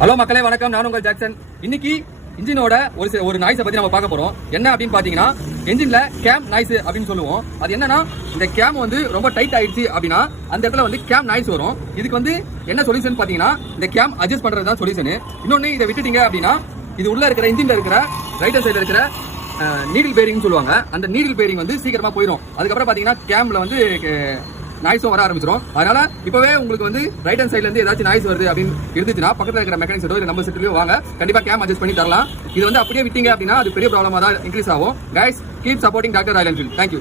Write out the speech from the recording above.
Hello மக்களே வணக்கம், நான் உங்கள் ஜாக்சன். இன்னைக்கு இன்ஜினோட ஒரு நாய்ஸை பத்தி நம்ம பார்க்க போறோம். என்ன அப்படின்னு பாத்தீங்கன்னா, என்ஜின்ல கேம் நாய்ஸ் அப்படின்னு சொல்லுவோம். அது என்னன்னா, இந்த கேம் வந்து ரொம்ப டைட் ஆயிடுச்சு அப்படின்னா அந்த இடத்துல வந்து கேம் நாய்ஸ் வரும். இதுக்கு வந்து என்ன சொல்யூஷன் பாத்தீங்கன்னா, இந்த கேம் அட்ஜஸ்ட் பண்றது தான் சொல்யூஷன். இன்னொன்னு, இதை விட்டுட்டீங்க அப்படின்னா இது உள்ள இருக்கிற இன்ஜின்ல இருக்கிற ரைட் சைடுல இருக்கிற நீடில் பேரிங் சொல்லுவாங்க. அந்த நீடில் பேரிங் வந்து சீக்கிரமா போயிடும். அதுக்கப்புறம் பாத்தீங்கன்னா கேம்ல வந்து நாய்ஸும் வர ஆரம்பிச்சிடும். அதனால இப்பவே உங்களுக்கு வந்து ரைட் ஹேண்ட் சைட்ல இருந்து ஏதாச்சும் நாய்ஸ் வருது அப்படின்னு இருந்துச்சுன்னா பக்கத்துல இருக்கிற மெக்கானிக் செட்டோ இல்லை நம்ம செட்லயோ வாங்க, கண்டிப்பா கேம் அட்ஜஸ்ட் பண்ணி தரலாம். இது வந்து அப்படியே விட்டீங்க அப்படின்னா அது பெரிய ப்ராப்ளமா தான் இன்க்ரீஸ் ஆகும். Guys, keep supporting doctor Royal Enfield. Thank you.